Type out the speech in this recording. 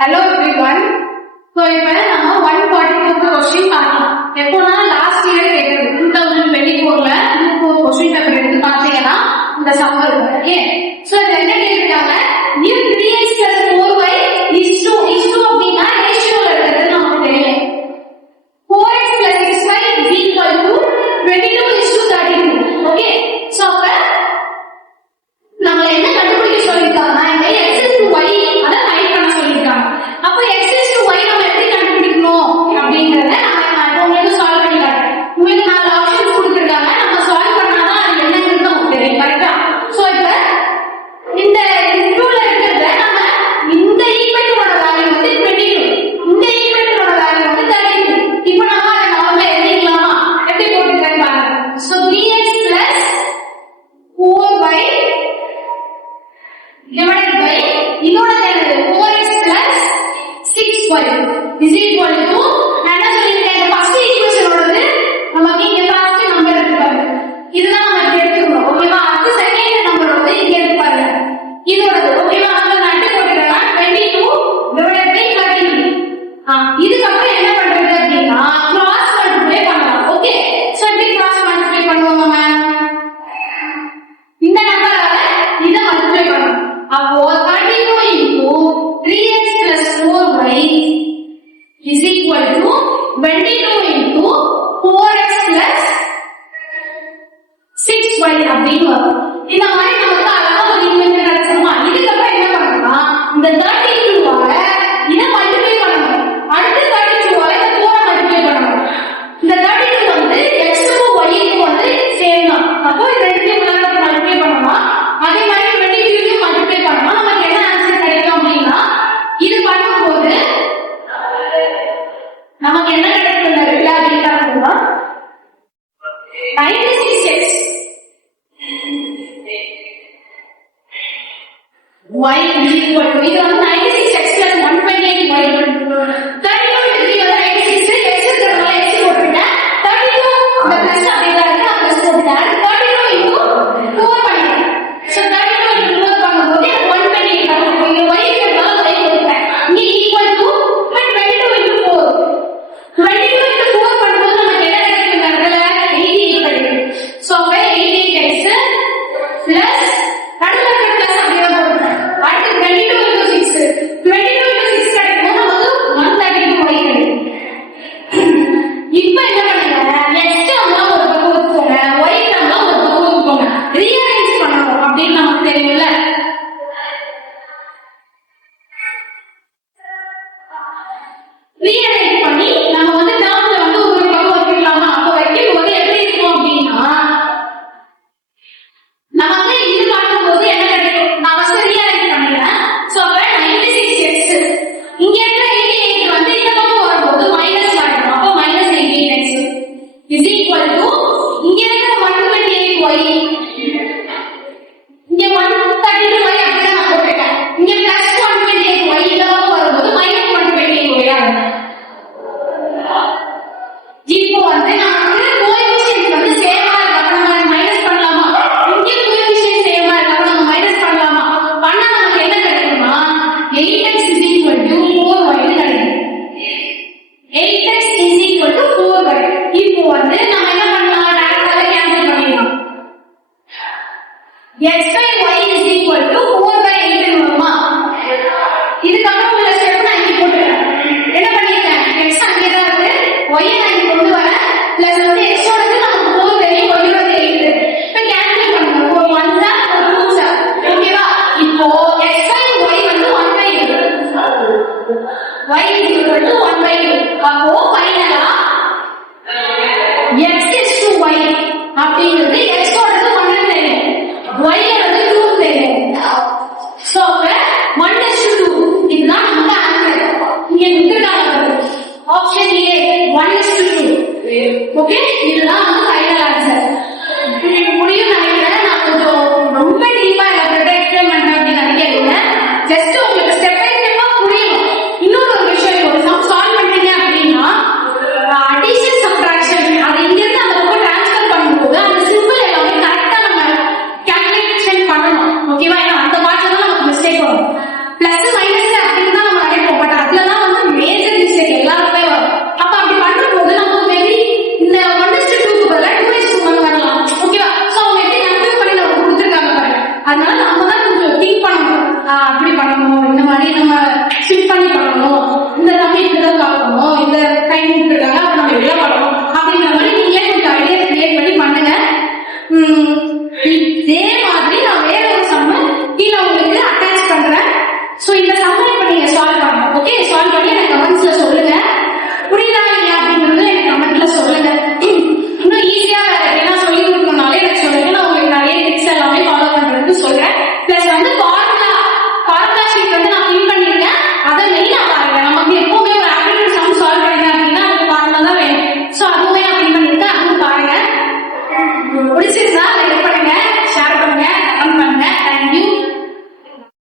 Hello everyone. So இப்போ நம்ம 142 question பார்க்கலாம். எப்போனா லாஸ்ட் இயர் கேட்டது 2024ல குரூப் क्वेश्चन பேப்பர் எடுத்து பார்த்தீங்கன்னா இந்த சம் இருக்கு. ஓகே. சோ இது என்ன கேக்குறாங்க? if 3x + 4y is 2 அப்படினா ரேஷியோல இருக்கிறது நமக்கு தெரியும். 4x + 6y = 22:32. ஓகே. சோ அப்ப நம்ம என்ன கண்டுபிடிக்க சொல்லிருக்காங்க? இந்த x * y அத ஃபைண்ட் பண்ண சொல்லிருக்காங்க. அப்ப x * y நம்ம எப்படி கண்டுபிடிக்கணும் அப்படிங்கறத நான் உங்களுக்கு சால்வ் பண்ணி காட்டுறேன். உங்களுக்கு நாலு ஆப்ஷன்ஸ் கொடுத்திருக்காங்க. நம்ம சால்வ் பண்ணாதான் அது என்னங்கிறது நமக்கு தெரியும். கரெக்ட்டா? சோ இப்ப இந்த ரூல்ல இருக்கிறத நம்ம இந்த ஈக்குவேஷனோட வேல்யூ வந்து 22, இந்த ஈக்குவேஷனோட வேல்யூ வந்து 32. இப்போ நம்ம அதை நார்மலா எழுதிக்கலாமா? எப்படி போட்டுருக்கேன்னு பாருங்க. So 3x + 4y divided by இன்னொரு 4x plus 6y is equal to என்ன சொல்லிருக்கேன்? இந்த ஃபர்ஸ்ட் ஈக்குவேஷனோடது நமக்கு இங்க ஃபர்ஸ்ட் நம்பர் இருக்கு பாருங்க. இதுதான் நம்ம இப்ப எடுத்துக்கணும். ஓகேவா? அடுத்து செகண்ட் நம்பர் வந்து இங்க இருக்கு பாருங்க. இதோடது ஓகேவா? அங்க நான் போட்டுக்கலாம் 22 divided by 13. இதுக்கு அப்புறம் என்ன பண்றது அப்படின்னா கிராஸ் மல்டிப்ளை பண்ணலாம். ஓகே. சோ எப்படி கிராஸ் மல்டிப்ளை பண்ணுவோம் நம்ம? இந்த நம்பரால இத மல்டிப்ளை பண்ணணும். அப்போ 32 into 3x plus 4y is equal to 22 into 4x plus 6y அப்படின்னு வரும். இந்த மாதிரி நமக்கு அழகா ஒரு ஈக்குவேஷன் கிடைச்சிருமா? இதுக்கப்புறம் என்ன பண்ணணும்னா இந்த 32வால இதை மல்டிப்ளை பண்ணணும். அடுத்து 32வால இந்த 4 மல்டிப்ளை பண்ணணும். இந்த 32 வந்து x க்கும் y க்கும் வந்து சேம் தான். அப்போ இந்த ரெண்டையும் மல்டிப்ளை பண்ணணும். அதே மாதிரி 22 மல்டிப்ளை பண்ணா நமக்கு என்ன ஆன்சர் கிடைக்கும் அப்படின்னா இது பண்ணும்போது நமக்கு என்ன கிடைக்கும்? ரெண்டு அப்படின்னா 96x y is equal to இது வந்து 96x plus 128y 32 degree வந்து 96 x இருக்கிறதுனால x போட்டுட்டேன். 32 அந்த பிளஸ் அப்படியே இருக்கு. பிளஸ் போட்டுட்டேன். 32 into 4 பண்ணிட்டேன். So 32 into 4 பண்ணும்போது எனக்கு 128 கிடைக்கும். இங்க y இருக்கிறதுனால y போட்டுட்டேன். இங்க equal to 22 into 4 22 into 4 பண்ணும்போது நமக்கு என்ன கிடைக்கும்? இந்த இடத்துல 88 கிடைக்கும். So 88x plus நடுவுல இருக்க பிளஸ் அப்படியே போட்டுட்டேன். அடுத்து 22 into 6 22 into 6 கிடைக்கும். நமக்கு 132y கிடைக்கும். இப்போ என்ன பண்ணுங்க? x டேர்ம்லாம் ஒரு பக்கம் வச்சுக்கோங்க, y டேர்ம்லாம் ஒரு பக்கம் வச்சுக்கோங்க. ரீஅரேஞ்ச் பண்ணணும் அப்படின்னு நமக்கு தெரியும்ல. ரீஅரேஞ்ச் பண்ணி நம்ம வந்து டேர்ம்ல வந்து ஒரு பக்கம் வச்சுக்கலாமா? அப்போ வைக்கும்போது எப்படி இருக்கும் அப்படின்னா நமக்கு இது பார்க்கும்போது என்ன கிடைக்கும்? நான் ஃபர்ஸ்ட் ரீஅரேஞ்ச் பண்ணிடுறேன். சோ அப்ப 96x இங்க இருக்கிற 88 வந்து இந்த பக்கம் வரும்போது மைனஸ் ஆயிடும். அப்போ -88x is equal to இங்க இருக்கிற 128y இங்க 132y அப்படியே நான் போட்டுட்டேன். இங்க பிளஸ் 128y இந்த பக்கம் வரும்போது மைனஸ் 128y ஆகும். இப்போ வந்து நமக்கு கோஎஃபிஷியன்ட் வந்து சேமா இருக்கு. நம்ம மைனஸ் பண்ணலாமா? இங்க கோஎஃபிஷியன்ட் சேமா இருக்கு. நம்ம மைனஸ் பண்ணலாமா? பண்ணா நமக்கு என்ன கிடைக்குமா? 8x is equal to 4y கிடைக்கும். 8x is equal to 4y. இப்போ வந்து நம்ம என்ன பண்ணலாம்? டைரக்டாவே கேன்சல் பண்ணிடலாம். x by y is equal to 4 by 8 ன்னு வருமா? இதுக்கப்புறம் உள்ள ஸ்டெப் நான் இங்க போட்டுறேன். என்ன பண்ணிருக்கேன்? x அங்கே தான் இருக்கு. y நான் இங்க கொண்டு வரேன். பிளஸ் வந்து x ஓடது நமக்கு 4 தெரியும், y ஓடது 8. இப்போ கேன்சல் பண்ணுங்க. 4 1s 4 2s. ஓகேவா? இப்போ x by y வந்து 1 by 2. y is equal to 1 by 2. அப்போ ஃபைனலா x is to y அப்படிங்கிறது x ஓடது 1 தெரியும், y ஓடது 2 தெரியும். சோ அப்ப 1 is to 2 இதுதான் நமக்கு ஆன்சர். இங்க கொடுத்துட்டாங்க. அதனால நம்ம தான் கொஞ்சம் திங்க் பண்ணணும். அப்படி பண்ணணும், இந்த மாதிரி நம்ம ஸ்விப் பண்ணி பண்ணணும், இந்த தம்பி இப்படிதான் பார்க்கணும், இந்த டைம் இருக்காங்க